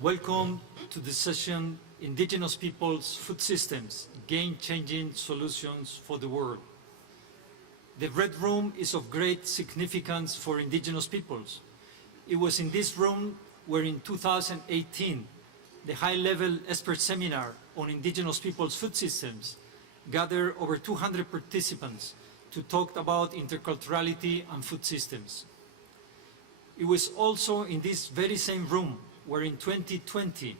Welcome to the session, Indigenous Peoples' Food Systems, Game-Changing Solutions for the World. The Red Room is of great significance for Indigenous peoples. It was in this room where in 2018, the high-level expert seminar on Indigenous Peoples' food systems gathered over 200 participants to talk about interculturality and food systems. It was also in this very same room where in 2020,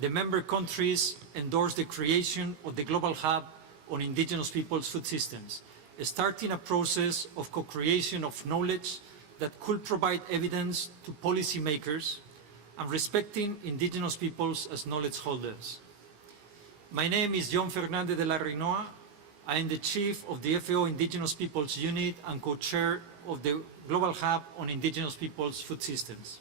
the member countries endorsed the creation of the Global Hub on Indigenous Peoples' food systems, starting a process of co-creation of knowledge that could provide evidence to policymakers and respecting Indigenous peoples as knowledge holders. My name is John Fernandez de la Reinoa. I am the Chief of the FAO Indigenous Peoples Unit and co-chair of the Global Hub on Indigenous Peoples' food systems.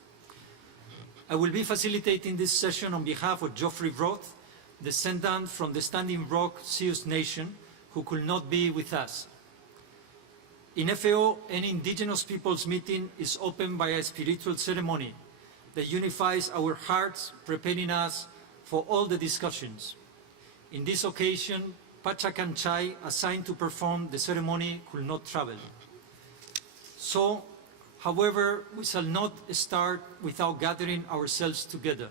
I will be facilitating this session on behalf of Geoffrey Roth, descendant from the Standing Rock Sioux Nation, who could not be with us. In FAO, any Indigenous Peoples meeting is opened by a spiritual ceremony that unifies our hearts, preparing us for all the discussions. In this occasion, Pachacanchai, assigned to perform the ceremony, could not travel. So, however, we shall not start without gathering ourselves together.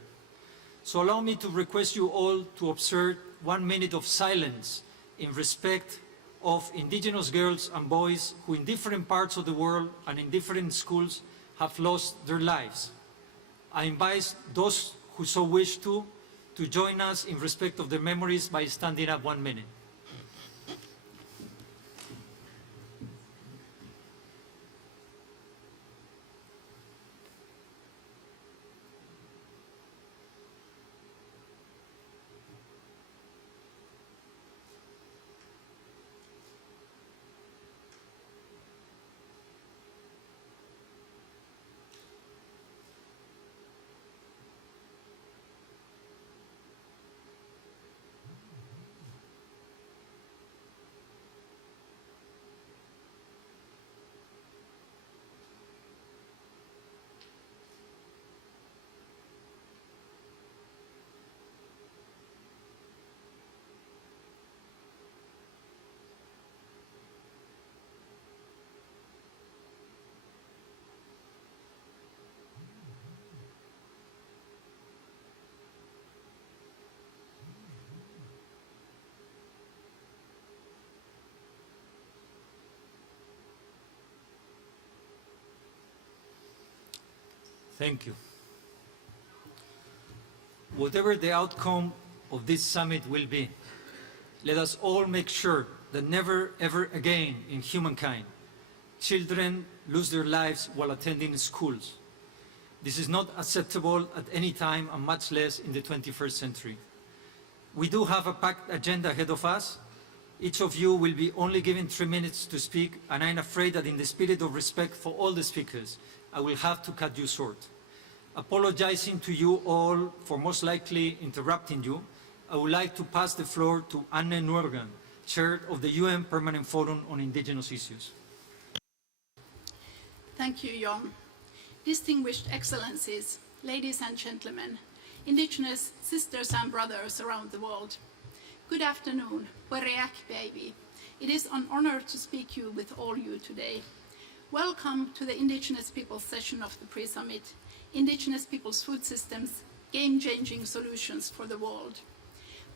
So allow me to request you all to observe 1 minute of silence in respect of Indigenous girls and boys who in different parts of the world and in different schools have lost their lives. I invite those who so wish to join us in respect of their memories by standing up 1 minute. Thank you. Whatever the outcome of this summit will be, let us all make sure that never ever again in humankind, children lose their lives while attending schools. This is not acceptable at any time, and much less in the 21st century. We do have a packed agenda ahead of us. Each of you will be only given 3 minutes to speak, and I'm afraid that in the spirit of respect for all the speakers, I will have to cut you short. Apologizing to you all for most likely interrupting you, I would like to pass the floor to Anne Noergen, Chair of the UN Permanent Forum on Indigenous Issues. Thank you, John. Distinguished Excellencies, ladies and gentlemen, Indigenous sisters and brothers around the world. Good afternoon, Wereak baby. It is an honor to speak with all you today. Welcome to the Indigenous Peoples session of the Pre-Summit, Indigenous Peoples Food Systems, Game-Changing Solutions for the World.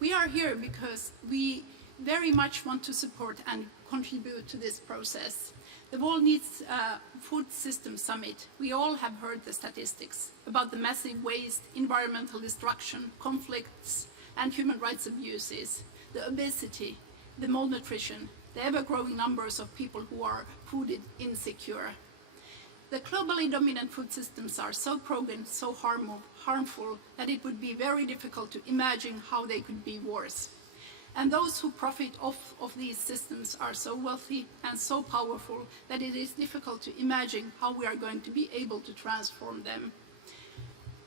We are here because we very much want to support and contribute to this process. The world needs a food system summit. We all have heard the statistics about the massive waste, environmental destruction, conflicts, and human rights abuses, the obesity, the malnutrition, the ever-growing numbers of people who are food insecure. The globally dominant food systems are so broken, so harmful, that it would be very difficult to imagine how they could be worse. And those who profit off of these systems are so wealthy and so powerful that it is difficult to imagine how we are going to be able to transform them.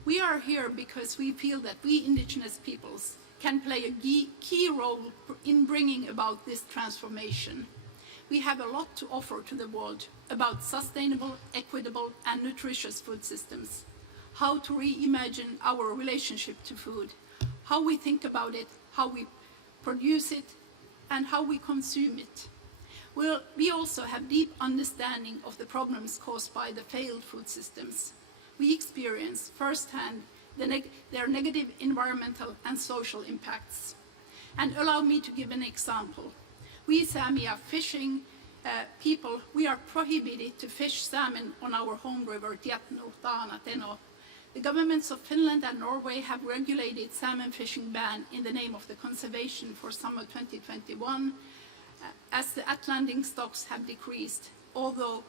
We are here because we feel that we Indigenous peoples can play a key role in bringing about this transformation. We have a lot to offer to the world about sustainable, equitable, and nutritious food systems. how to reimagine our relationship to food, how we think about it, how we produce it, and how we consume it. We also have deep understanding of the problems caused by the failed food systems. We experience firsthand their negative environmental and social impacts. And allow me to give an example. We Sami fishing people, we are prohibited to fish salmon on our home river Tietnu, Tana, Teno. The governments of Finland and Norway have regulated salmon fishing ban in the name of the conservation for summer 2021, as the Atlantic stocks have decreased, although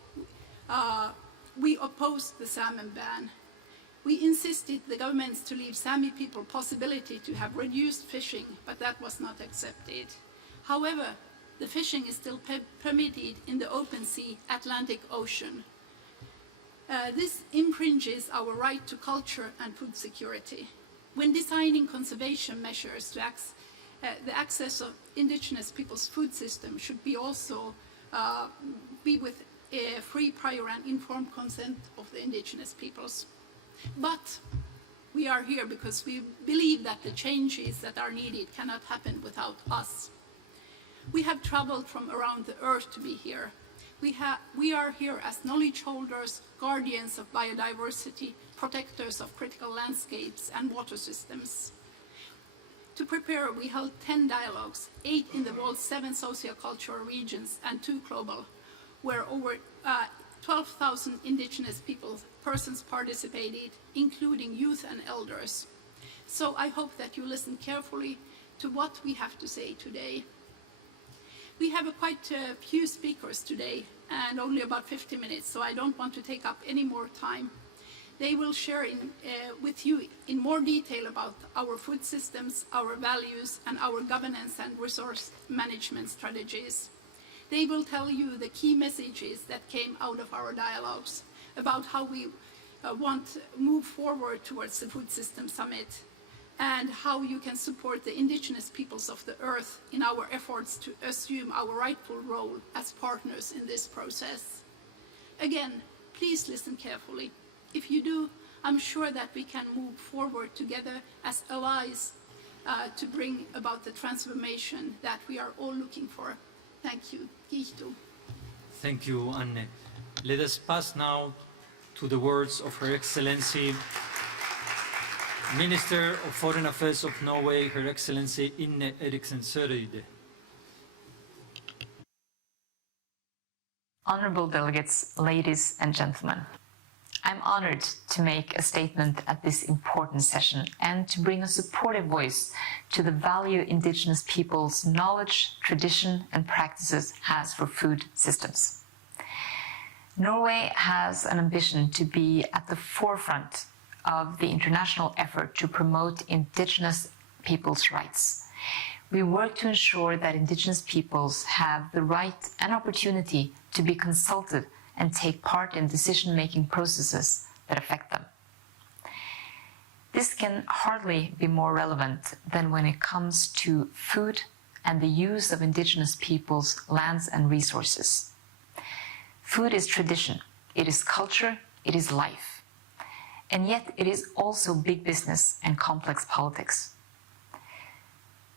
we opposed the salmon ban. We insisted the governments to leave Sami people possibility to have reduced fishing, but that was not accepted. However, the fishing is still permitted in the open sea, Atlantic Ocean. This infringes our right to culture and food security. When designing conservation measures to the access of indigenous people's food system should be also be with free, prior and informed consent of the indigenous peoples. But we are here because we believe that the changes that are needed cannot happen without us. We have traveled from around the earth to be here. We are here as knowledge holders, guardians of biodiversity, protectors of critical landscapes and water systems. To prepare, we held 10 dialogues, 8 in the world's 7 socio-cultural regions and 2 global, where over 12,000 indigenous persons participated, including youth and elders. So I hope that you listen carefully to what we have to say today. We have quite a few speakers today and only about 50 minutes, so I don't want to take up any more time. They will share with you in more detail about our food systems, our values, and our governance and resource management strategies. They will tell you the key messages that came out of our dialogues about how we want to move forward towards the Food System Summit, and how you can support the indigenous peoples of the earth in our efforts to assume our rightful role as partners in this process. Again, please listen carefully. If you do, I'm sure that we can move forward together as allies to bring about the transformation that we are all looking for. Thank you. Kiitos. Thank you, Anne. Let us pass now to the words of Her Excellency, Minister of Foreign Affairs of Norway, Her Excellency Ine Eriksen Søreide. Honorable delegates, ladies and gentlemen, I'm honored to make a statement at this important session and to bring a supportive voice to the value indigenous peoples' knowledge, tradition and practices has for food systems. Norway has an ambition to be at the forefront of the international effort to promote indigenous peoples' rights. We work to ensure that indigenous peoples have the right and opportunity to be consulted and take part in decision-making processes that affect them. This can hardly be more relevant than when it comes to food and the use of indigenous peoples' lands and resources. Food is tradition, it is culture, it is life. And yet it is also big business and complex politics.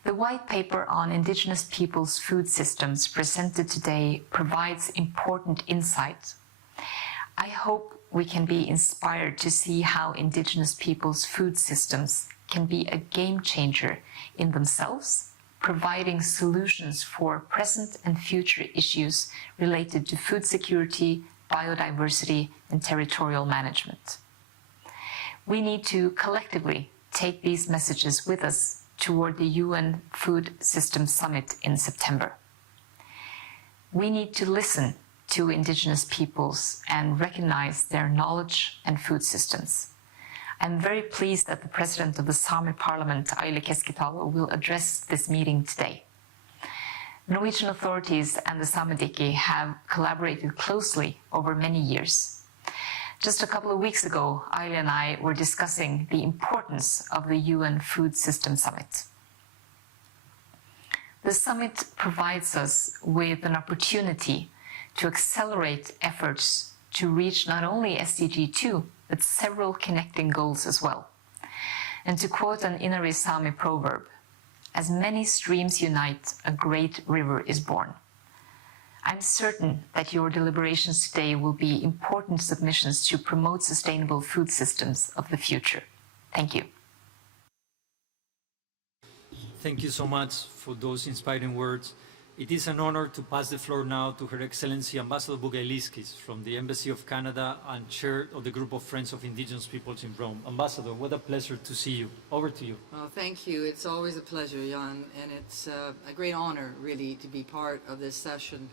The white paper on indigenous peoples' food systems presented today provides important insight. I hope we can be inspired to see how indigenous peoples' food systems can be a game changer in themselves, providing solutions for present and future issues related to food security, biodiversity, and territorial management. We need to collectively take these messages with us toward the UN Food System Summit in September. We need to listen to indigenous peoples and recognize their knowledge and food systems. I'm very pleased that the President of the Sami Parliament, Aili Keskitalo, will address this meeting today. Norwegian authorities and the Samediki have collaborated closely over many years. Just a couple of weeks ago, Aili and I were discussing the importance of the UN Food System Summit. The summit provides us with an opportunity to accelerate efforts to reach not only SDG 2, but several connecting goals as well. And to quote an Inari Sami proverb, as many streams unite, a great river is born. I'm certain that your deliberations today will be important submissions to promote sustainable food systems of the future. Thank you. Thank you so much for those inspiring words. It is an honor to pass the floor now to Her Excellency Ambassador Bugailiskis from the Embassy of Canada and Chair of the Group of Friends of Indigenous Peoples in Rome. Ambassador, what a pleasure to see you. Over to you. Well, thank you. It's always a pleasure, Jan, and it's a great honor, really, to be part of this session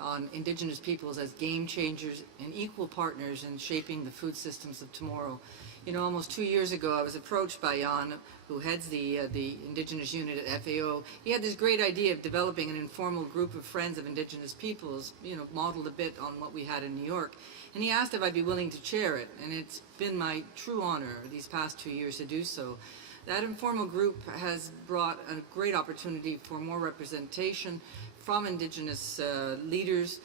on Indigenous peoples as game changers and equal partners in shaping the food systems of tomorrow. You know, almost 2 years ago, I was approached by Jan, who heads the Indigenous unit at FAO. He had this great idea of developing an informal group of friends of Indigenous peoples, you know, modeled a bit on what we had in New York. And he asked if I'd be willing to chair it, and it's been my true honor these past 2 years to do so. That informal group has brought a great opportunity for more representation from Indigenous leaders,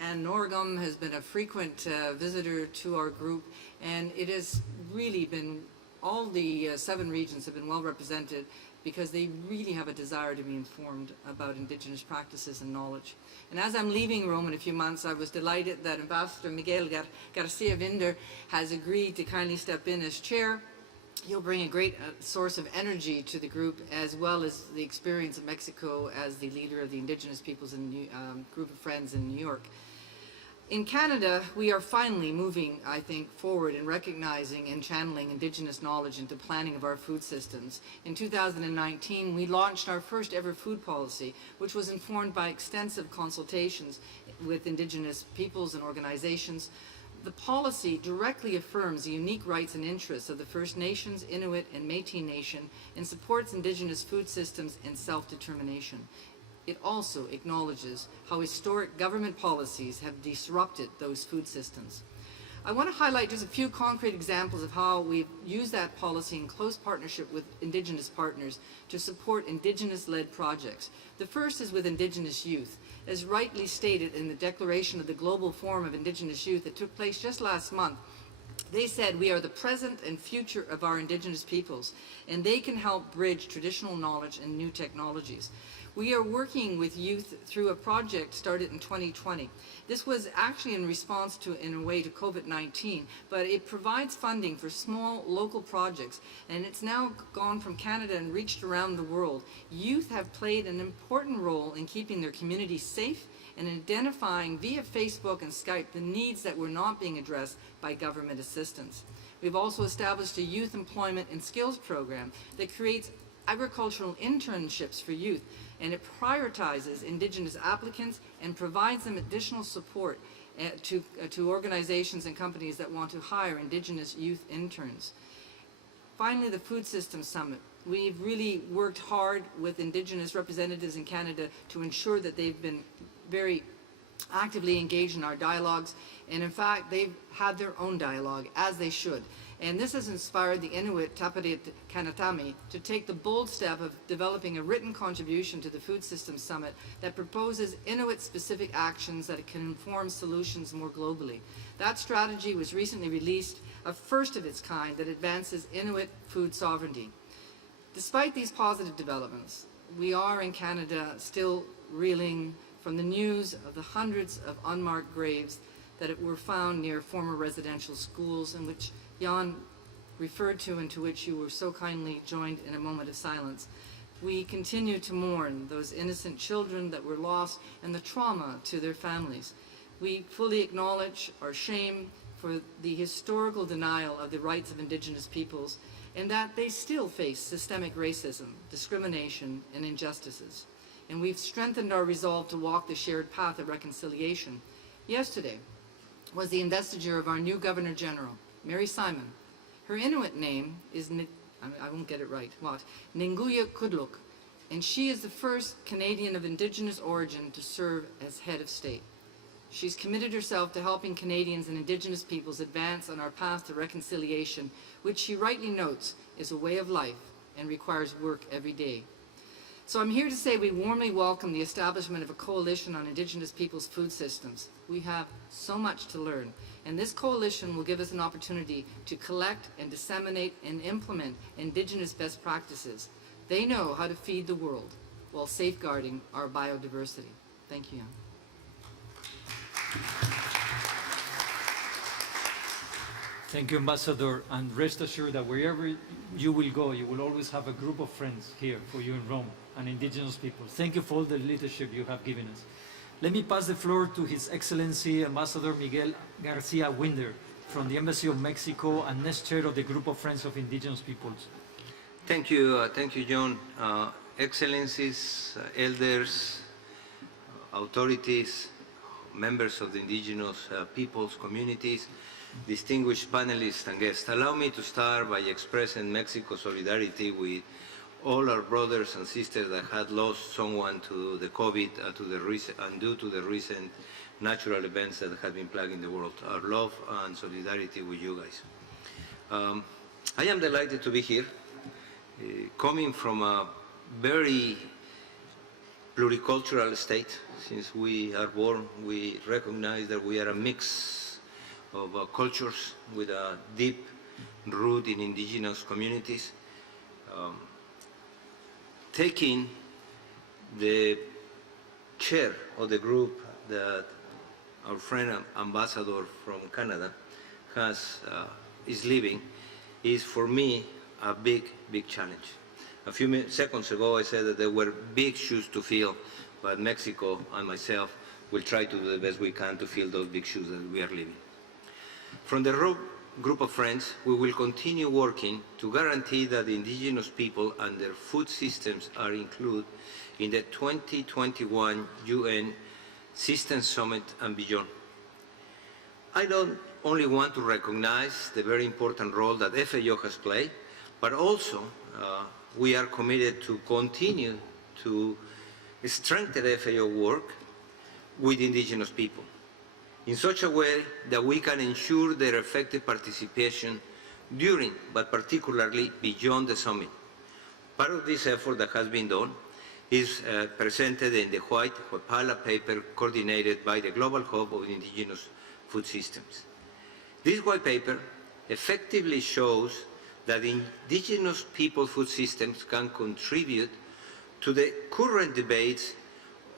and Norgum has been a frequent visitor to our group, and it has really been, all the 7 regions have been well represented because they really have a desire to be informed about Indigenous practices and knowledge. And as I'm leaving Rome in a few months, I was delighted that Ambassador Miguel Garcia Vinder has agreed to kindly step in as chair. He'll bring a great source of energy to the group, as well as the experience of Mexico as the leader of the Indigenous Peoples in Group of Friends in New York. In Canada, we are finally moving, I think, forward in recognizing and channeling Indigenous knowledge into planning of our food systems. In 2019, we launched our first ever food policy, which was informed by extensive consultations with Indigenous peoples and organizations. The policy directly affirms the unique rights and interests of the First Nations, Inuit, and Métis Nation and supports Indigenous food systems and self-determination. It also acknowledges how historic government policies have disrupted those food systems. I want to highlight just a few concrete examples of how we've used that policy in close partnership with Indigenous partners to support Indigenous-led projects. The first is with Indigenous youth. As rightly stated in the declaration of the Global Forum of Indigenous Youth that took place just last month, they said we are the present and future of our Indigenous peoples, and they can help bridge traditional knowledge and new technologies. We are working with youth through a project started in 2020. This was actually in response to, in a way, to COVID-19, but it provides funding for small local projects, and it's now gone from Canada and reached around the world. Youth have played an important role in keeping their communities safe and identifying via Facebook and Skype the needs that were not being addressed by government assistance. We've also established a youth employment and skills program that creates agricultural internships for youth, and it prioritizes Indigenous applicants and provides them additional support to organizations and companies that want to hire Indigenous youth interns. Finally, the Food Systems Summit. We've really worked hard with Indigenous representatives in Canada to ensure that they've been very actively engaged in our dialogues, and in fact they've had their own dialogue, as they should. And this has inspired the Inuit Taparit Kanatami to take the bold step of developing a written contribution to the Food Systems Summit that proposes Inuit-specific actions that can inform solutions more globally. That strategy was recently released, a first of its kind that advances Inuit food sovereignty. Despite these positive developments, we are in Canada still reeling from the news of the hundreds of unmarked graves that were found near former residential schools, in which Jan referred to and to which you were so kindly joined in a moment of silence. We continue to mourn those innocent children that were lost and the trauma to their families. We fully acknowledge our shame for the historical denial of the rights of Indigenous peoples, and that they still face systemic racism, discrimination, and injustices. And we've strengthened our resolve to walk the shared path of reconciliation. Yesterday was the investiture of our new Governor General, Mary Simon. Her Inuit name is, I won't get it right, Ninguya Kudluk, and she is the first Canadian of Indigenous origin to serve as head of state. She's committed herself to helping Canadians and Indigenous peoples advance on our path to reconciliation, which she rightly notes is a way of life and requires work every day. So I'm here to say we warmly welcome the establishment of a coalition on Indigenous peoples' food systems. We have so much to learn, and this coalition will give us an opportunity to collect and disseminate and implement Indigenous best practices. They know how to feed the world while safeguarding our biodiversity. Thank you, Jan. Thank you, Ambassador, and rest assured that wherever you will go, you will always have a group of friends here for you in Rome and Indigenous people. Thank you for all the leadership you have given us. Let me pass the floor to His Excellency Ambassador Miguel Garcia Winder from the Embassy of Mexico and next chair of the Group of Friends of Indigenous Peoples. Thank you, John. Excellencies, elders, authorities, members of the indigenous peoples, communities, distinguished panelists and guests. Allow me to start by expressing Mexico's solidarity with all our brothers and sisters that had lost someone to the COVID and due to the recent natural events that have been plaguing the world. Our love and solidarity with you guys. I am delighted to be here, coming from a very pluricultural state. Since we are born, we recognize that we are a mix of cultures with a deep root in indigenous communities. Taking the chair of the group that our friend ambassador from Canada is leading is for me a big challenge. A few seconds ago I said that there were big shoes to fill, but Mexico and myself will try to do the best we can to fill those big shoes that we are leaving. From the group of friends, we will continue working to guarantee that the indigenous people and their food systems are included in the 2021 UN Systems Summit and beyond. I don't only want to recognize the very important role that FAO has played, but also we are committed to continue to strengthen FAO work with indigenous people in such a way that we can ensure their effective participation during, but particularly beyond the summit. Part of this effort that has been done is presented in the White Huapala paper coordinated by the Global Hub of Indigenous Food Systems. This white paper effectively shows that indigenous people food systems can contribute to the current debates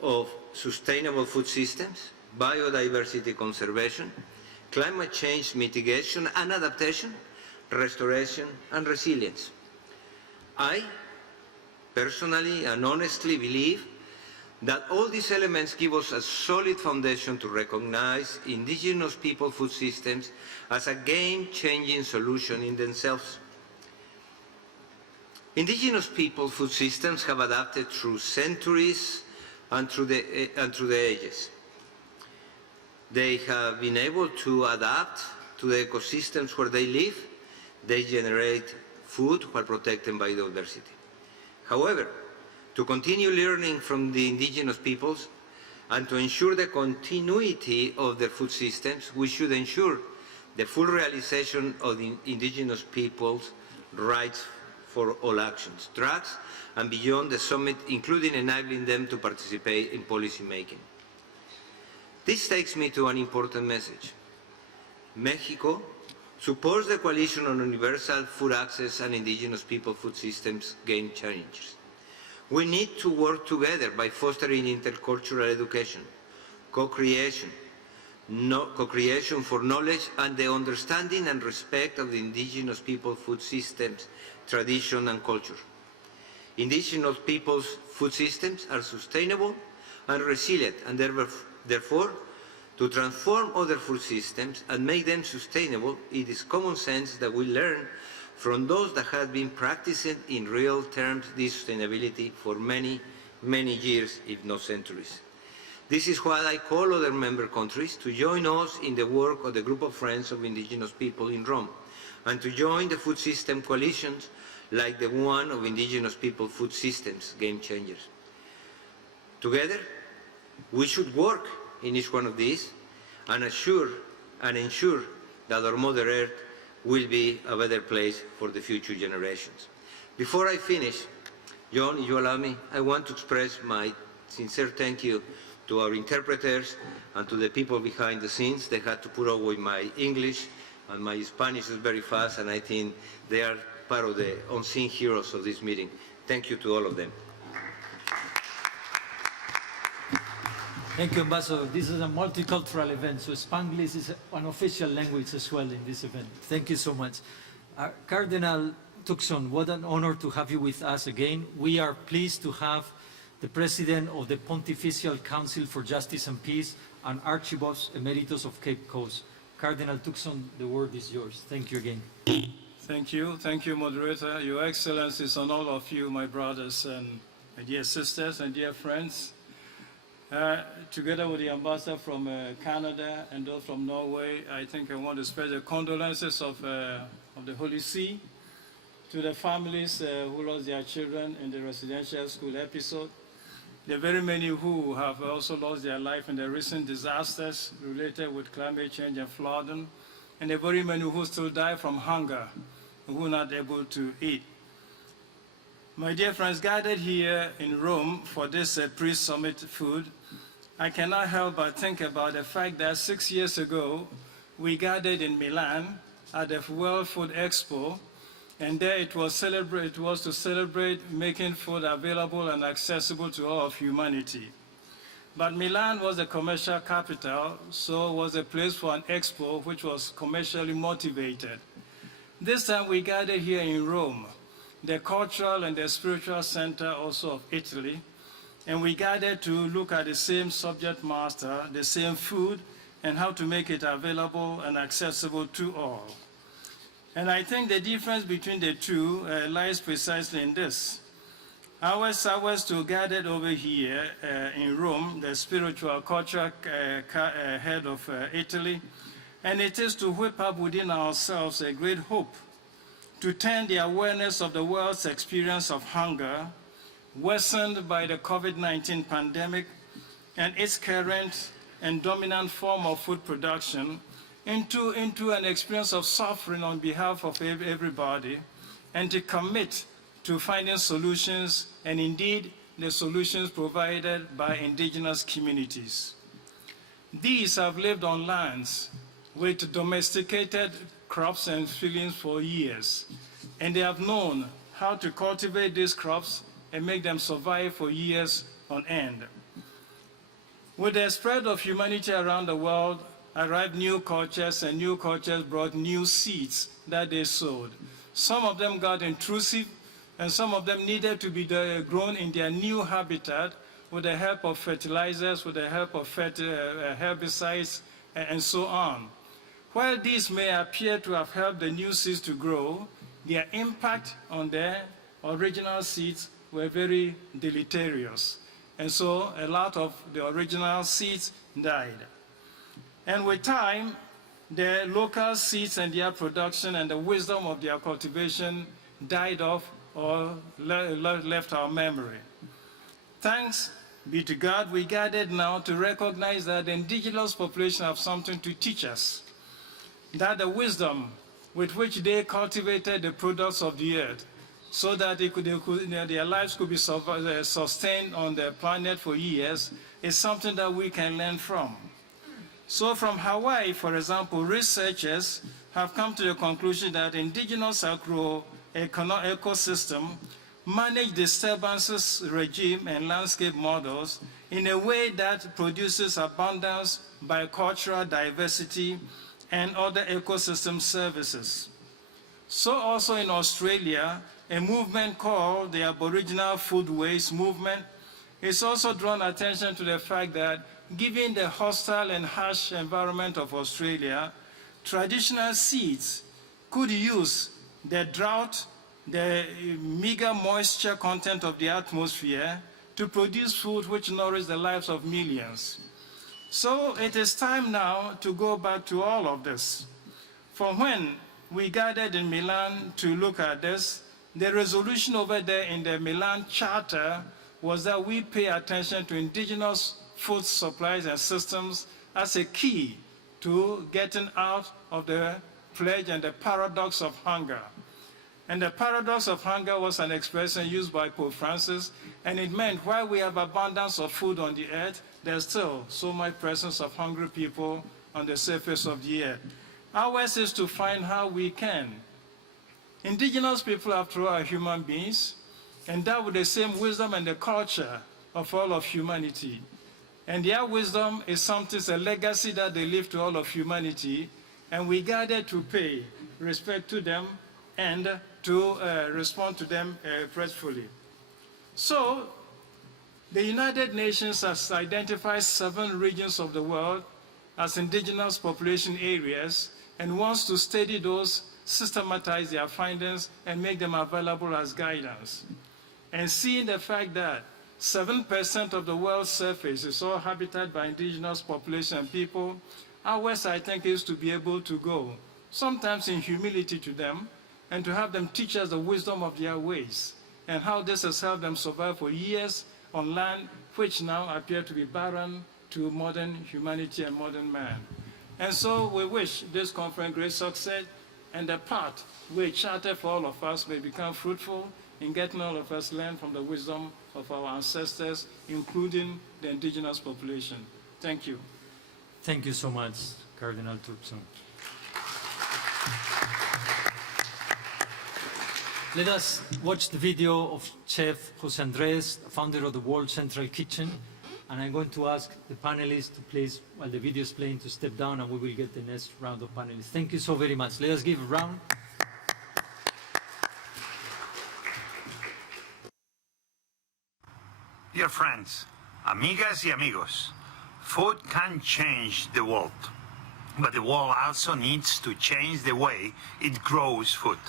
of sustainable food systems, biodiversity conservation, climate change mitigation and adaptation, restoration and resilience. I personally and honestly believe that all these elements give us a solid foundation to recognize indigenous people food systems as a game-changing solution in themselves. Indigenous people food systems have adapted through centuries and through the ages. They have been able to adapt to the ecosystems where they live. They generate food while protecting biodiversity. However, to continue learning from the indigenous peoples and to ensure the continuity of their food systems, we should ensure the full realization of the indigenous peoples' rights for all actions, tracks, and beyond the summit, including enabling them to participate in policy making. This takes me to an important message. Mexico supports the Coalition on Universal Food Access and Indigenous People Food Systems Game Changers. We need to work together by fostering intercultural education, co-creation for knowledge and the understanding and respect of the indigenous people food systems, tradition and culture. Indigenous people's food systems are sustainable and resilient, and therefore, to transform other food systems and make them sustainable, it is common sense that we learn from those that have been practicing in real terms this sustainability for many years, if not centuries. This is why I call other member countries to join us in the work of the Group of Friends of Indigenous People in Rome, and to join the food system coalitions like the one of Indigenous People Food Systems Game Changers. Together, we should work in each one of these and ensure that our Mother Earth will be a better place for the future generations. Before I finish, John, if you allow me, I want to express my sincere thank you to our interpreters and to the people behind the scenes. They had to put up with my English, and my Spanish is very fast, and I think they are part of the unseen heroes of this meeting. Thank you to all of them. Thank you, Ambassador. This is a multicultural event, so Spanglish is an official language as well in this event. Thank you so much. Cardinal Tucson, what an honor to have you with us again. We are pleased to have the President of the Pontifical Council for Justice and Peace and Archibald Emeritus of Cape Coast. Cardinal Tucson, the word is yours. Thank you again. Thank you, moderator. Your Excellencies and all of you, my brothers and my dear sisters and dear friends. Together with the ambassador from Canada and those from Norway, I think I want to spread the condolences of the Holy See to the families who lost their children in the residential school episode. There are very many who have also lost their life in the recent disasters related with climate change and flooding, and there are very many who still die from hunger, who are not able to eat. My dear friends, gathered here in Rome for this pre-summit food, I cannot help but think about the fact that 6 years ago, we gathered in Milan at the World Food Expo, and there it was to celebrate making food available and accessible to all of humanity. But Milan was the commercial capital, so it was a place for an expo which was commercially motivated. This time we gathered here in Rome, the cultural and the spiritual center also of Italy, and we gathered to look at the same subject matter, the same food, and how to make it available and accessible to all. And I think the difference between the two lies precisely in this. Ours was to gather over here in Rome, the spiritual cultural head of Italy, and it is to whip up within ourselves a great hope to turn the awareness of the world's experience of hunger, worsened by the COVID-19 pandemic and its current and dominant form of food production, into an experience of suffering on behalf of everybody, and to commit to finding solutions, and indeed the solutions provided by indigenous communities. These have lived on lands with domesticated crops and feelings for years, and they have known how to cultivate these crops and make them survive for years on end. With the spread of humanity around the world, arrived new cultures, and new cultures brought new seeds that they sowed. Some of them got intrusive, and some of them needed to be grown in their new habitat with the help of fertilizers, with the help of herbicides, and so on. While these may appear to have helped the new seeds to grow, their impact on the original seeds were very deleterious. And so a lot of the original seeds died. And with time, the local seeds and their production and the wisdom of their cultivation died off or left our memory. Thanks be to God, we gathered now to recognize that the indigenous population have something to teach us, that the wisdom with which they cultivated the products of the earth so that their lives could be sustained on the planet for years is something that we can learn from. So from Hawaii, for example, researchers have come to the conclusion that indigenous ecosystem manage disturbances regime and landscape models in a way that produces abundance, bicultural diversity, and other ecosystem services. So also in Australia, a movement called the Aboriginal Food Waste Movement is also drawn attention to the fact that given the hostile and harsh environment of Australia, traditional seeds could use the drought, the meager moisture content of the atmosphere to produce food which nourish the lives of millions. So it is time now to go back to all of this. From when we gathered in Milan to look at this, the resolution over there in the Milan Charter was that we pay attention to indigenous food supplies and systems as a key to getting out of the plague and the paradox of hunger. And the paradox of hunger was an expression used by Pope Francis, and it meant while we have abundance of food on the earth, there's still so much presence of hungry people on the surface of the earth. Ours is to find how we can. Indigenous people, after all, are human beings, endowed with the same wisdom and the culture of all of humanity. And their wisdom is something, it's a legacy that they leave to all of humanity, and we gather to pay respect to them and to respond to them gratefully. So, the United Nations has identified 7 regions of the world as indigenous population areas and wants to study those, systematize their findings, and make them available as guidance. And seeing the fact that 7% of the world's surface is all habited by indigenous population and people, ours, I think, is to be able to go, sometimes in humility to them, and to have them teach us the wisdom of their ways, and how this has helped them survive for years on land which now appear to be barren to modern humanity and modern man. And so we wish this conference great success, and the path we charted for all of us may become fruitful in getting all of us learn from the wisdom of our ancestors, including the indigenous population. Thank you. Thank you so much, Cardinal Turkson. Let us watch the video of Chef Jose Andres, founder of the World Central Kitchen. And I'm going to ask the panelists to please, while the video is playing, to step down, and we will get the next round of panelists. Thank you so very much. Let us give a round. Dear friends, amigas y amigos, food can change the world, but the world also needs to change the way it grows food.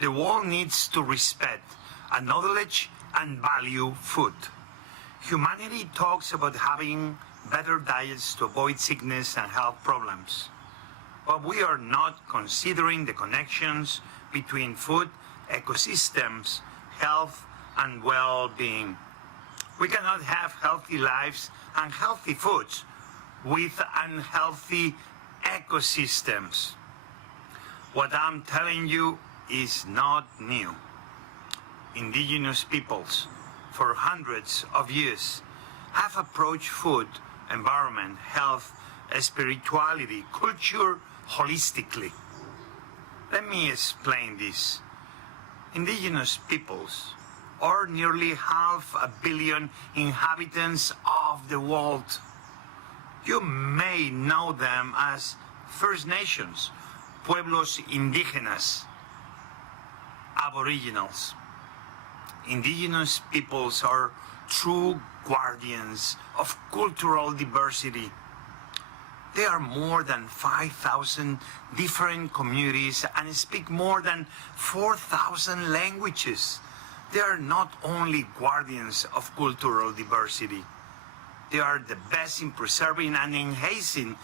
The world needs to respect, acknowledge, and value food. Humanity talks about having better diets to avoid sickness and health problems, but we are not considering the connections between food, ecosystems, health, and well-being. We cannot have healthy lives and healthy foods with unhealthy ecosystems. What I'm telling you is not new. Indigenous peoples, for hundreds of years, have approached food, environment, health, spirituality, culture holistically. Let me explain this. Indigenous peoples are nearly 500 million inhabitants of the world. You may know them as First Nations, pueblos indígenas, aboriginals. Indigenous peoples are true guardians of cultural diversity. There are more than 5,000 different communities and speak more than 4,000 languages. They are not only guardians of cultural diversity, they are the best in preserving and enhancing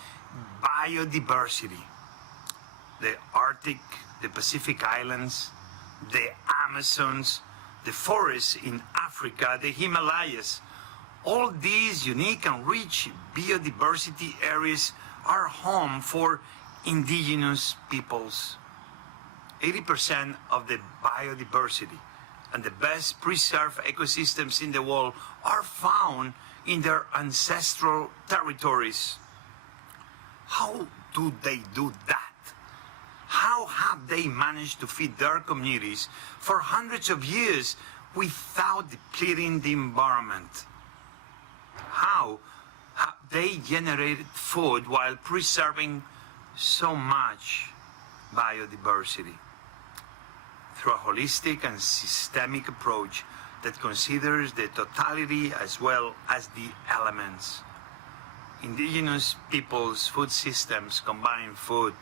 biodiversity. The Arctic, the Pacific Islands, the Amazons, the forests in Africa, the Himalayas, all these unique and rich biodiversity areas are home for indigenous peoples. 80% of the biodiversity and the best preserved ecosystems in the world are found in their ancestral territories. How do they do that? How have they managed to feed their communities for hundreds of years without depleting the environment? How have they generated food while preserving so much biodiversity? Through a holistic and systemic approach that considers the totality as well as the elements. Indigenous peoples' food systems combine food,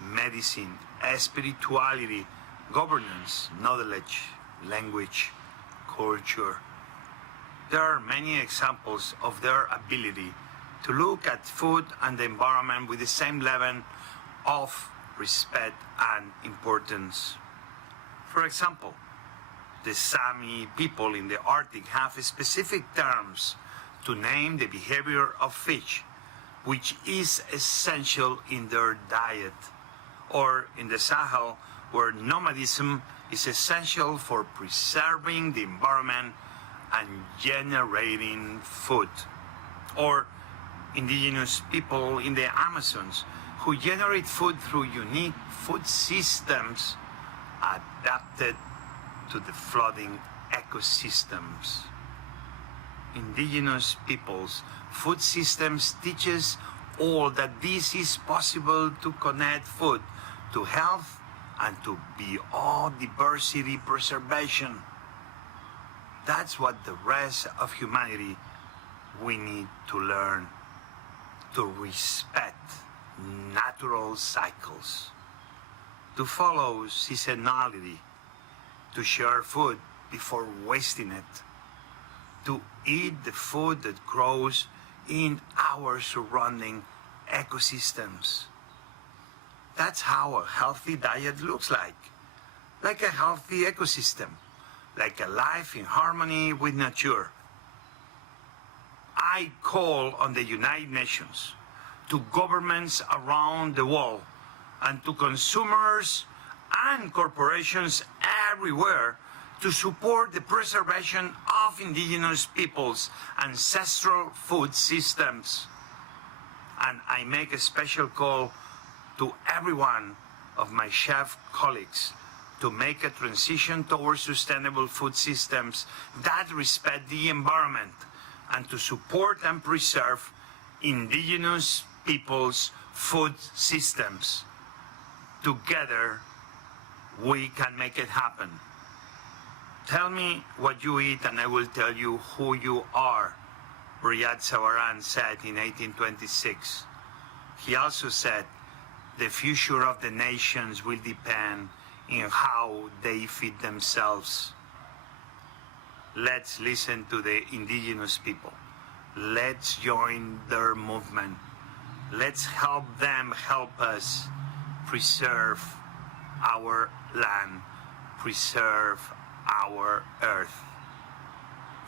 medicine, spirituality, governance, knowledge, language, culture. There are many examples of their ability to look at food and the environment with the same level of respect and importance. For example, the Sami people in the Arctic have specific terms to name the behavior of fish, which is essential in their diet. Or in the Sahel, where nomadism is essential for preserving the environment and generating food. Or indigenous people in the Amazons who generate food through unique food systems adapted to the flooding ecosystems. Indigenous peoples' food systems teaches all that this is possible to connect food to health and to biodiversity preservation. That's what the rest of humanity we need to learn, to respect natural cycles, to follow seasonality, to share food before wasting it, to eat the food that grows in our surrounding ecosystems. That's how a healthy diet looks like a healthy ecosystem, like a life in harmony with nature. I call on the United Nations, to governments around the world, and to consumers and corporations everywhere to support the preservation of indigenous peoples' ancestral food systems. And I make a special call to every one of my chef colleagues to make a transition towards sustainable food systems that respect the environment and to support and preserve indigenous peoples' food systems. Together, we can make it happen. Tell me what you eat and I will tell you who you are, Riyad Savaran said in 1826. He also said, the future of the nations will depend in how they feed themselves. Let's listen to the indigenous people. Let's join their movement. Let's help them help us preserve our land, preserve our earth.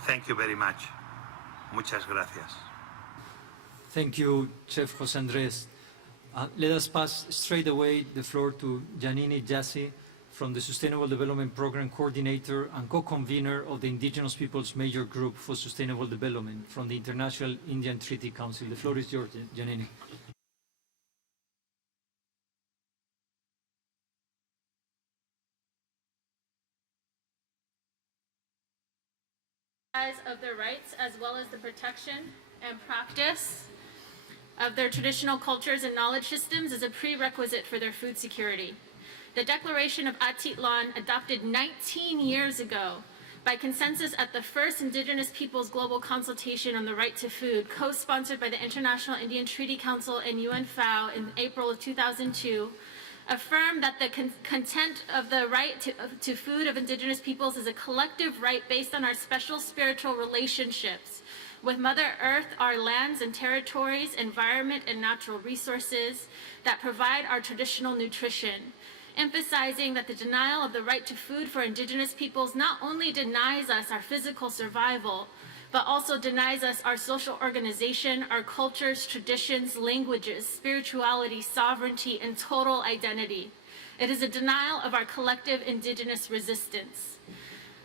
Thank you very much. Muchas gracias. Thank you, Chef José Andrés. Let us pass straight away the floor to Janini Jassi from the Sustainable Development Program Coordinator and co-convener of the Indigenous Peoples Major Group for Sustainable Development from the International Indian Treaty Council. The floor is yours, Janini. Of their rights, as well as the protection and practice of their traditional cultures and knowledge systems is a prerequisite for their food security. The Declaration of Atitlan, adopted 19 years ago by consensus at the first Indigenous Peoples Global Consultation on the Right to Food, co-sponsored by the International Indian Treaty Council and UNFSS in April of 2002, affirmed that the content of the right to food of Indigenous peoples is a collective right based on our special spiritual relationships with Mother Earth, our lands and territories, environment, and natural resources that provide our traditional nutrition, emphasizing that the denial of the right to food for Indigenous peoples not only denies us our physical survival, but also denies us our social organization, our cultures, traditions, languages, spirituality, sovereignty, and total identity. It is a denial of our collective Indigenous resistance.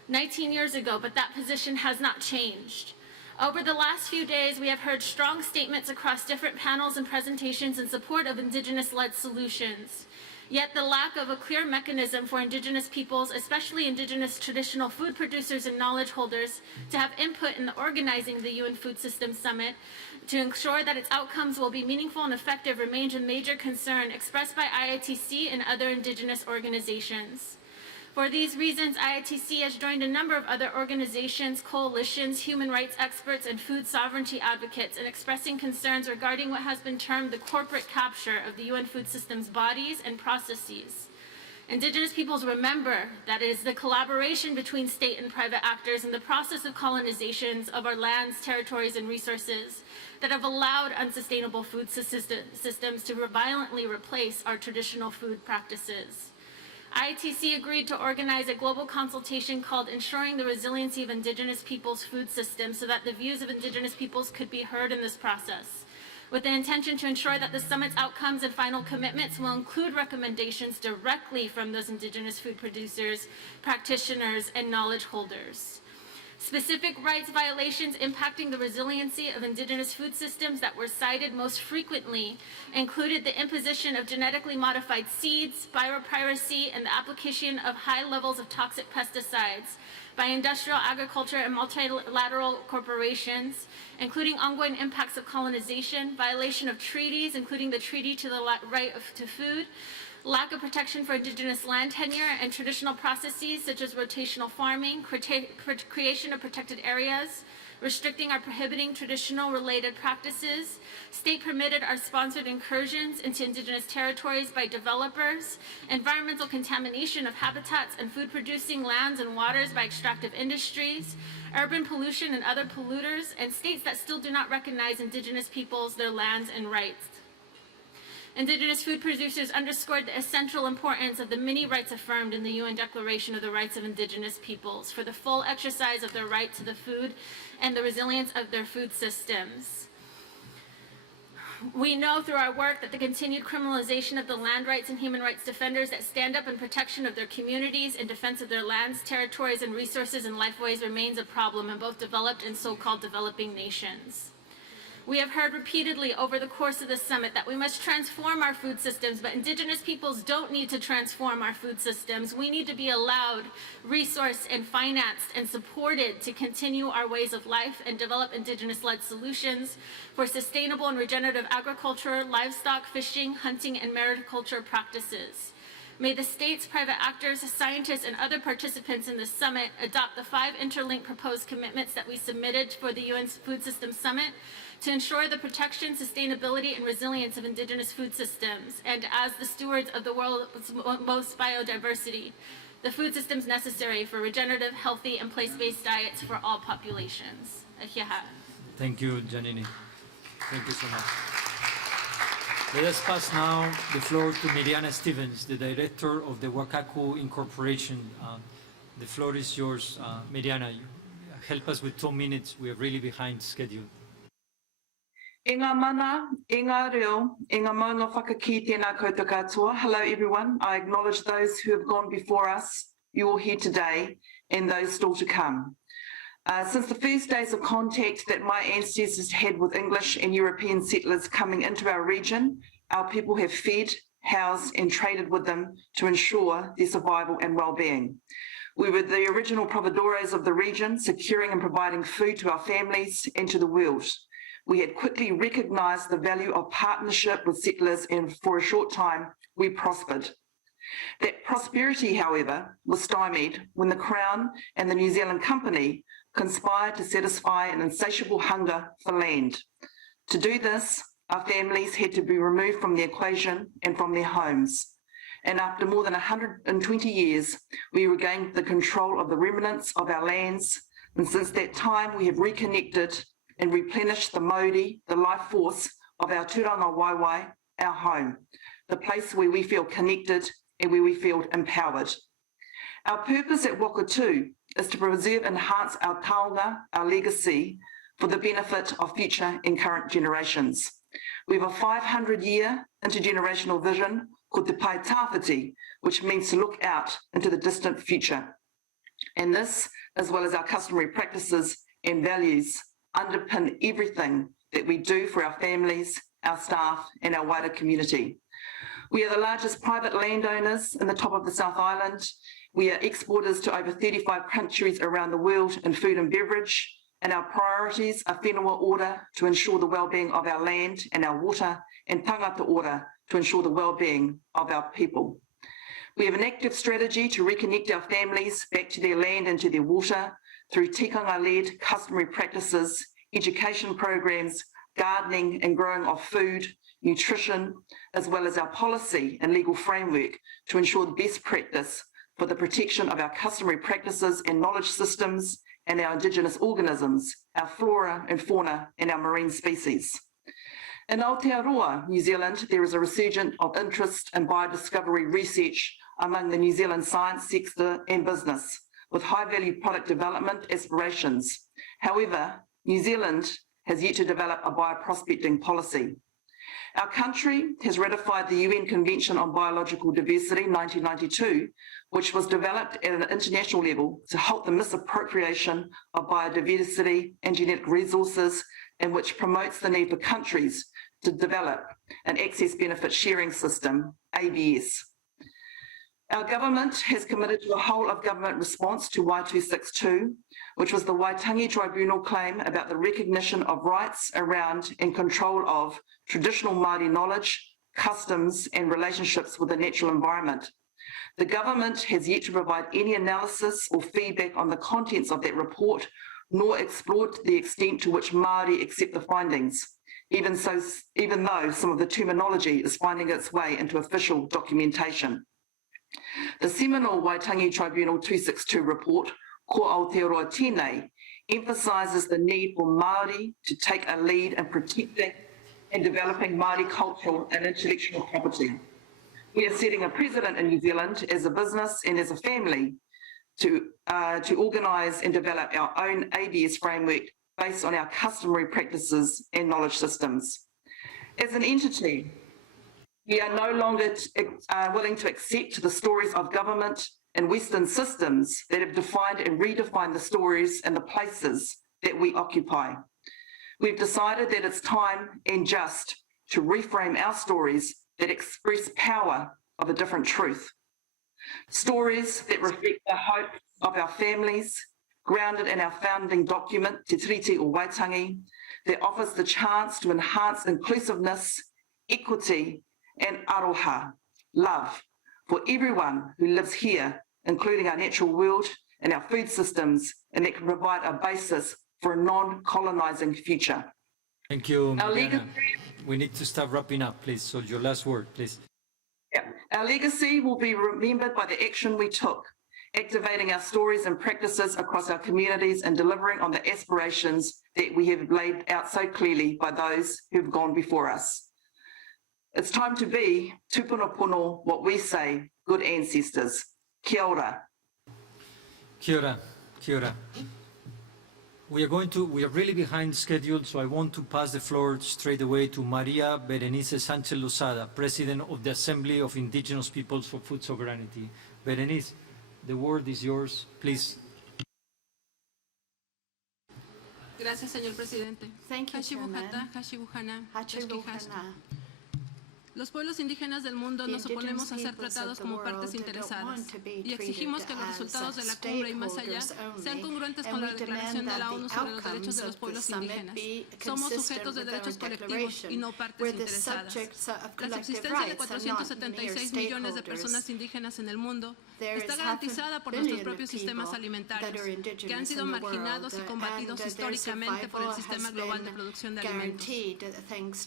19 years ago, but that position has not changed. Over the last few days, we have heard strong statements across different panels and presentations in support of Indigenous-led solutions. Yet the lack of a clear mechanism for Indigenous peoples, especially Indigenous traditional food producers and knowledge holders, to have input in the organizing the UN Food Systems Summit to ensure that its outcomes will be meaningful and effective remains a major concern expressed by IITC and other Indigenous organizations. For these reasons, IITC has joined a number of other organizations, coalitions, human rights experts, and food sovereignty advocates in expressing concerns regarding what has been termed the corporate capture of the UN food systems bodies and processes. Indigenous peoples remember that it is the collaboration between state and private actors in the process of colonizations of our lands, territories, and resources that have allowed unsustainable food systems to violently replace our traditional food practices. IITC agreed to organize a global consultation called Ensuring the Resiliency of Indigenous Peoples' Food Systems so that the views of Indigenous peoples could be heard in this process. with the intention to ensure that the summit's outcomes and final commitments will include recommendations directly from those Indigenous food producers, practitioners, and knowledge holders. Specific rights violations impacting the resiliency of Indigenous food systems that were cited most frequently included the imposition of genetically modified seeds, biopiracy, and the application of high levels of toxic pesticides by industrial agriculture and multilateral corporations, including ongoing impacts of colonization, violation of treaties, including the Treaty to the Right to Food, lack of protection for Indigenous land tenure and traditional processes such as rotational farming, creation of protected areas, restricting or prohibiting traditional related practices, state-permitted or sponsored incursions into Indigenous territories by developers, environmental contamination of habitats and food-producing lands and waters by extractive industries, urban pollution and other polluters, and states that still do not recognize Indigenous peoples, their lands, and rights. Indigenous food producers underscored the essential importance of the many rights affirmed in the UN Declaration of the Rights of Indigenous Peoples for the full exercise of their right to the food and the resilience of their food systems. We know through our work that the continued criminalization of the land rights and human rights defenders that stand up in protection of their communities in defense of their lands, territories, and resources and lifeways remains a problem in both developed and so-called developing nations. We have heard repeatedly over the course of the summit that we must transform our food systems, but Indigenous peoples don't need to transform our food systems. We need to be allowed, resourced, and financed and supported to continue our ways of life and develop Indigenous-led solutions for sustainable and regenerative agriculture, livestock, fishing, hunting, and mariculture practices. May the states, private actors, scientists, and other participants in the summit adopt the 5 interlinked proposed commitments that we submitted for the UN Food Systems Summit to ensure the protection, sustainability, and resilience of Indigenous food systems, and as the stewards of the world's most biodiversity, the food systems necessary for regenerative, healthy, and place-based diets for all populations. Thank you, Janine. Thank you so much. Let us pass now the floor to Miriana Stevens, the director of the Wakaku Incorporation. The floor is yours, Miriana. Help us with 2 minutes. We are really behind schedule. Inga mana, inga reo, inga maunga whakaki tēnā koutou katoa. Hello everyone, I acknowledge those who have gone before us, you all here today, and those still to come. Since the first days of contact that my ancestors had with English and European settlers coming into our region, our people have fed, housed and traded with them to ensure their survival and well-being. We were the original provedores of the region, securing and providing food to our families and to the world. We had quickly recognised the value of partnership with settlers, and for a short time, we prospered. That prosperity, however, was stymied when the Crown and the New Zealand Company conspired to satisfy an insatiable hunger for land. To do this, our families had to be removed from the equation and from their homes. And after more than 120 years, we regained the control of the remnants of our lands. And since that time, we have reconnected and replenish the mauri, the life force of our tūranga waiwai, our home, the place where we feel connected and where we feel empowered. Our purpose at Wakatu is to preserve and enhance our taonga, our legacy, for the benefit of future and current generations. We have a 500-year intergenerational vision called Te Pai Tāwhiti, which means to look out into the distant future. And this, as well as our customary practices and values, underpin everything that we do for our families, our staff, and our wider community. We are the largest private landowners in the top of the South Island. We are exporters to over 35 countries around the world in food and beverage, and our priorities are whenua order to ensure the well-being of our land and our water, and tangata order to ensure the well-being of our people. We have an active strategy to reconnect our families back to their land and to their water through tikanga-led customary practices, education programs, gardening and growing of food, nutrition, as well as our policy and legal framework to ensure the best practice for the protection of our customary practices and knowledge systems and our Indigenous organisms, our flora and fauna, and our marine species. In Aotearoa, New Zealand, there is a resurgence of interest in biodiscovery research among the New Zealand science sector and business, with high-value product development aspirations. However, New Zealand has yet to develop a bioprospecting policy. Our country has ratified the UN Convention on Biological Diversity 1992, which was developed at an international level to halt the misappropriation of biodiversity and genetic resources, and which promotes the need for countries to develop an access benefit sharing system, ABS. Our government has committed to a whole of government response to Y262, which was the Waitangi Tribunal claim about the recognition of rights around and control of traditional Māori knowledge, customs, and relationships with the natural environment. The government has yet to provide any analysis or feedback on the contents of that report, nor explored the extent to which Māori accept the findings, even though some of the terminology is finding its way into official documentation. The seminal Waitangi Tribunal 262 report, Ko Aotearoa Tēnei, emphasises the need for Māori to take a lead in protecting and developing Māori cultural and intellectual property. We are setting a precedent in New Zealand as a business and as a family to organise and develop our own ABS framework based on our customary practices and knowledge systems. As an entity, we are no longer willing to accept the stories of government and Western systems that have defined and redefined the stories and the places that we occupy. We've decided that it's time and just to reframe our stories that express power of a different truth. Stories that reflect the hope of our families, grounded in our founding document, Te Tiriti o Waitangi, that offers the chance to enhance inclusiveness, equity, and aroha, love, for everyone who lives here, including our natural world and our food systems, and that can provide a basis for a non-colonising future. Thank you, Mariana. We need to start wrapping up, please. So your last word, please. Yeah. Our legacy will be remembered by the action we took, activating our stories and practices across our communities and delivering on the aspirations that we have laid out so clearly by those who have gone before us. It's time to be tupunopuno, what we say, good ancestors. Kia ora. Kia ora. Kia ora. We are really behind schedule, so I want to pass the floor straight away to Maria Berenice Sánchez Lozada, President of the Assembly of Indigenous Peoples for Food Sovereignty. Berenice, the word is yours, please. Gracias, señor presidente. Thank you, Chairman. Los pueblos indígenas del mundo nos oponemos a ser tratados como partes interesadas y exigimos que los resultados de la cumbre y más allá sean congruentes con la Declaración de la ONU sobre los Derechos de los Pueblos Indígenas. Somos sujetos de derechos colectivos y no partes interesadas. La subsistencia de 476 millones de personas indígenas en el mundo está garantizada por nuestros propios sistemas alimentarios, que han sido marginados y combatidos históricamente por el sistema global de producción de alimentos.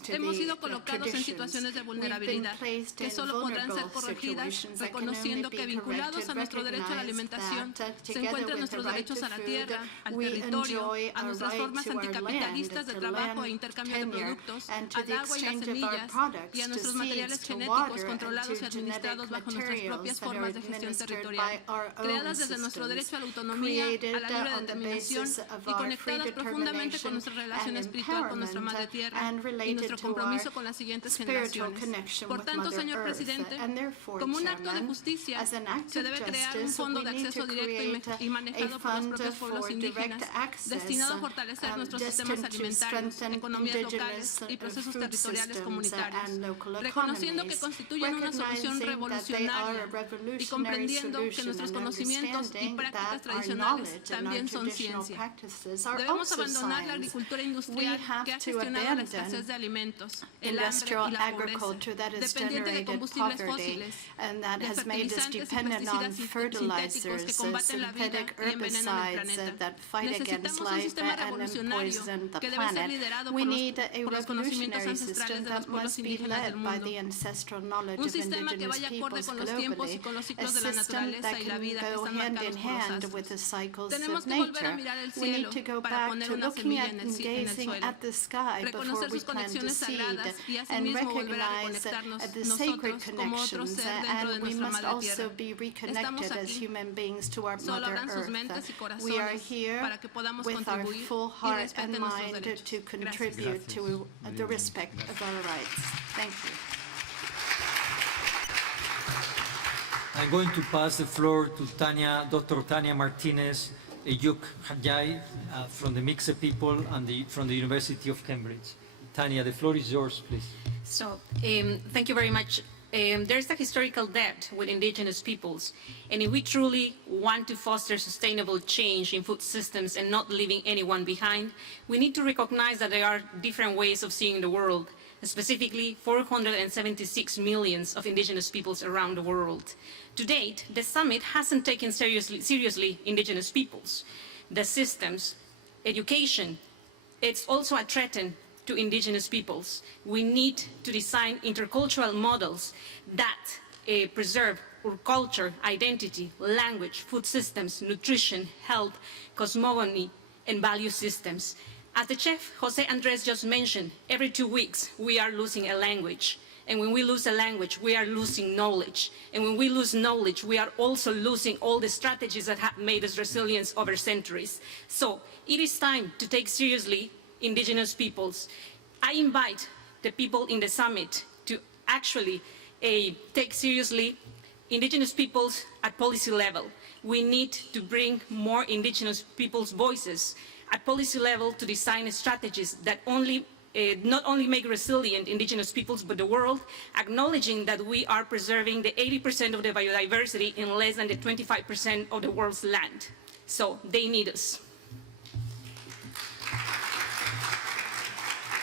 Hemos sido colocados en situaciones de vulnerabilidad que solo podrán ser corregidas reconociendo que vinculados a nuestro derecho a la alimentación se encuentran nuestros derechos a la tierra, al territorio, a nuestras formas anticapitalistas de trabajo e intercambio de productos, al agua y las semillas y a nuestros materiales genéticos controlados y administrados bajo nuestras propias formas de gestión territorial, creadas desde nuestro derecho a la autonomía, a la libre determinación y conectadas profundamente con nuestra relación espiritual con nuestra madre tierra y nuestro compromiso con las siguientes generaciones. Por tanto, señor presidente, como un acto de justicia, se debe crear un fondo de acceso directo y manejado por los propios pueblos indígenas, destinado a fortalecer nuestros sistemas alimentarios, economías locales y procesos territoriales comunitarios, reconociendo que constituyen una solución revolucionaria y comprendiendo que nuestros conocimientos y prácticas tradicionales también son ciencia. Debemos abandonar la agricultura industrial que ha gestionado la escasez de alimentos, el hambre y la pobreza, dependiente de combustibles fósiles, de fertilizantes y pesticidas sintéticos que combaten la vida y envenenan el planeta. Necesitamos un sistema revolucionario que debe ser liderado por los conocimientos ancestrales de los pueblos indígenas del mundo. Un sistema que vaya acorde con los tiempos y con los ciclos de la naturaleza y la vida que están marcados por los astros. Tenemos que volver a mirar el cielo para poner una semilla en el suelo, reconocer sus conexiones sagradas y asimismo volver a reconectarnos the sacred nosotros como otro connections, ser dentro de and we nuestra must madre also tierra. be Estamos reconnected as aquí. human beings to our Solo Mother abran sus mentes y Earth. We are corazones here para que podamos with our contribuir full y heart and respeten nuestros mind derechos. to contribute to the respect of our rights. Thank you. I'm going to pass the floor to Dr. Tania Martinez Eyuk Hajai from the Mixed People and from the University of Cambridge. Tania, the floor is yours, please. So, thank you very much. There's a historical debt with indigenous peoples, and if we truly want to foster sustainable change in food systems and not leaving anyone behind, we need to recognize that there are different ways of seeing the world, specifically 476 million of indigenous peoples around the world. To date, the summit hasn't taken seriously indigenous peoples, the systems, education. It's also a threat to indigenous peoples. We need to design intercultural models that preserve our culture, identity, language, food systems, nutrition, health, cosmogony, and value systems. As the chef Jose Andres just mentioned, every 2 weeks we are losing a language. And when we lose a language, we are losing knowledge. And when we lose knowledge, we are also losing all the strategies that have made us resilient over centuries. So it is time to take seriously indigenous peoples. I invite the people in the summit to actually take seriously indigenous peoples at policy level. We need to bring more indigenous peoples' voices at policy level to design strategies that not only make resilient indigenous peoples, but the world, acknowledging that we are preserving the 80% of the biodiversity in less than the 25% of the world's land. So they need us.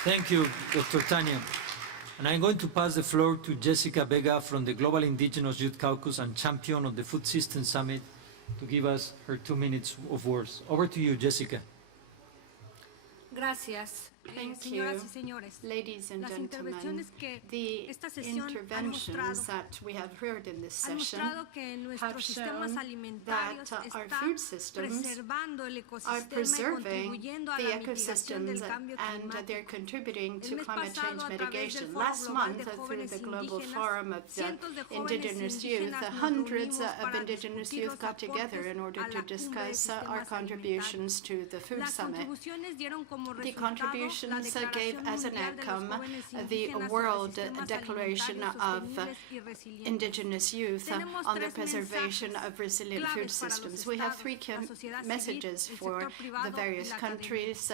Thank you, Dr. Tania. And I'm going to pass the floor to Jessica Vega from the Global Indigenous Youth Caucus and champion of the Food System Summit to give us her 2 minutes of words. Over to you, Jessica. Gracias. Thank Señoras you, y señores, ladies and las gentlemen. intervenciones que The esta sesión han interventions mostrado that we have heard in this han session mostrado que have nuestros sistemas shown alimentarios that our están food systems preservando el are ecosistema y preserving contribuyendo a the la mitigación ecosystems del cambio and they're climático. contributing to El mes climate pasado, change a través del mitigation. Foro Last Global month, de through Jóvenes the Global Indígenas, Forum of the cientos de jóvenes Indigenous Youth, indígenas nos hundreds reunimos of para Indigenous discutir youth los got together aportes in order a to la cumbre de discuss our sistemas contributions to the Food Las Summit. contribuciones dieron como The resultado contributions la gave Declaración as an Mundial de los outcome Jóvenes the Indígenas sobre World Sistemas Declaration Alimentarios of Sostenibles y Resilientes. Indigenous Youth Tenemos on the tres preservation mensajes of resilient food claves para los systems. We have estados, three la sociedad civil, messages el for sector the privado y various la academia. countries,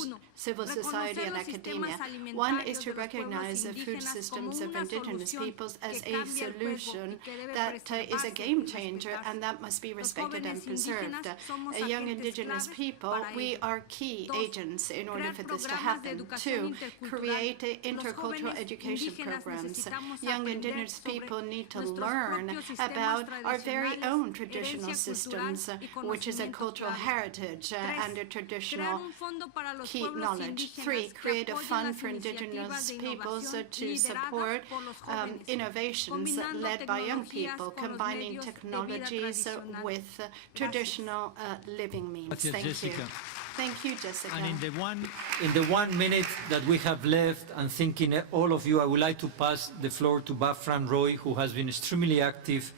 Uno, civil society reconocer and los academia. sistemas One is alimentarios to de los pueblos recognize the food indígenas systems como of una indigenous solución peoples as que a cambia el juego solution y que debe that is a preservarse game y changer respetarse. and that must be Los respected and jóvenes preserved. indígenas somos Young agentes indigenous claves people, para we ello. are key Dos, agents in order crear for this to programas de happen. educación Two, intercultural. create Los intercultural jóvenes education indígenas programs. necesitamos Young aprender indigenous sobre people need to nuestros learn propios sistemas about our very tradicionales, own traditional herencia systems, cultural y which is a conocimientos cultural claves. heritage and a Tres, traditional crear un fondo para los key pueblos knowledge. indígenas Three, que create a apoyen fund las for indigenous iniciativas de peoples innovación to lideradas support por los jóvenes, innovations combinando led by young people, tecnologías con los combining medios de vida technologies tradicional. with traditional living means. Gracias, Thank Jessica. you. Thank you, Jessica. And in the 1 minute that we have left, and thanking all of you, I would like to pass the floor to Bob Fran Roy, who has been extremely active.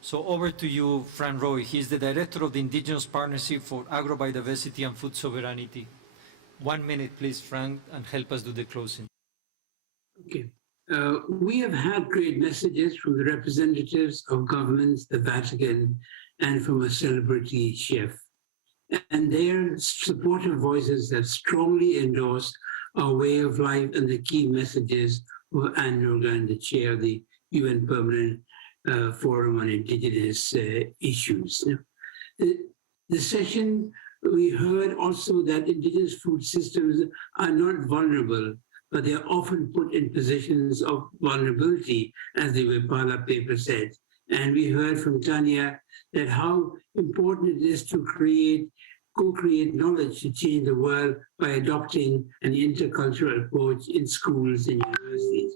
So over to you, Fran Roy. He's the director of the Indigenous Partnership for Agrobiodiversity and Food Sovereignty. 1 minute, please, Frank, and help us do the closing. Okay. We have had great messages from the representatives of governments, the Vatican, and from a celebrity chef. And their supportive voices have strongly endorsed our way of life and the key messages of Anne Organ, the chair of the UN Permanent Forum on Indigenous Issues. The session, we heard also that indigenous food systems are not vulnerable, but they are often put in positions of vulnerability, as the Wepala paper said. And we heard from Tania that how important it is to co-create knowledge to change the world by adopting an intercultural approach in schools and universities.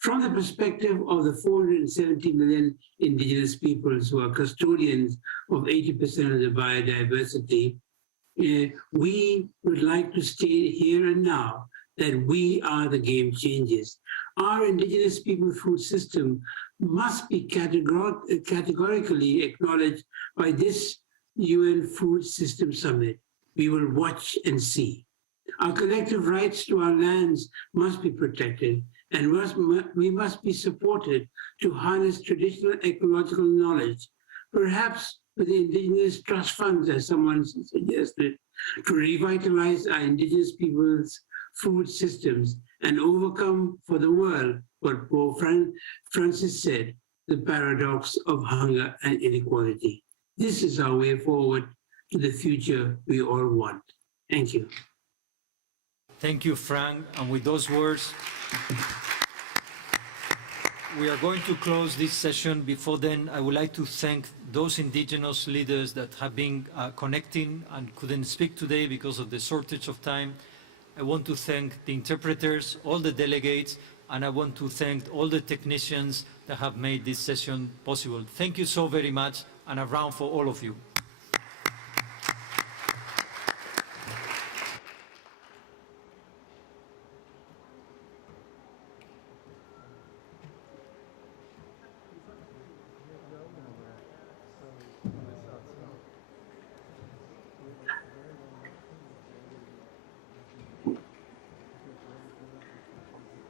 From the perspective of the 470 million indigenous peoples who are custodians of 80% of the biodiversity, we would like to state here and now that we are the game changers. Our indigenous people food system must be categorically acknowledged by this UN Food System Summit. We will watch and see. Our collective rights to our lands must be protected, and we must be supported to harness traditional ecological knowledge, perhaps with the indigenous trust funds, as someone suggested, to revitalize our indigenous people's food systems and overcome for the world what Pope Francis said, the paradox of hunger and inequality. This is our way forward to the future we all want. Thank you. Thank you, Frank. And with those words, we are going to close this session. Before then, I would like to thank those indigenous leaders that have been connecting and couldn't speak today because of the shortage of time. I want to thank the interpreters, all the delegates, and I want to thank all the technicians that have made this session possible. Thank you so very much, and a round for all of you.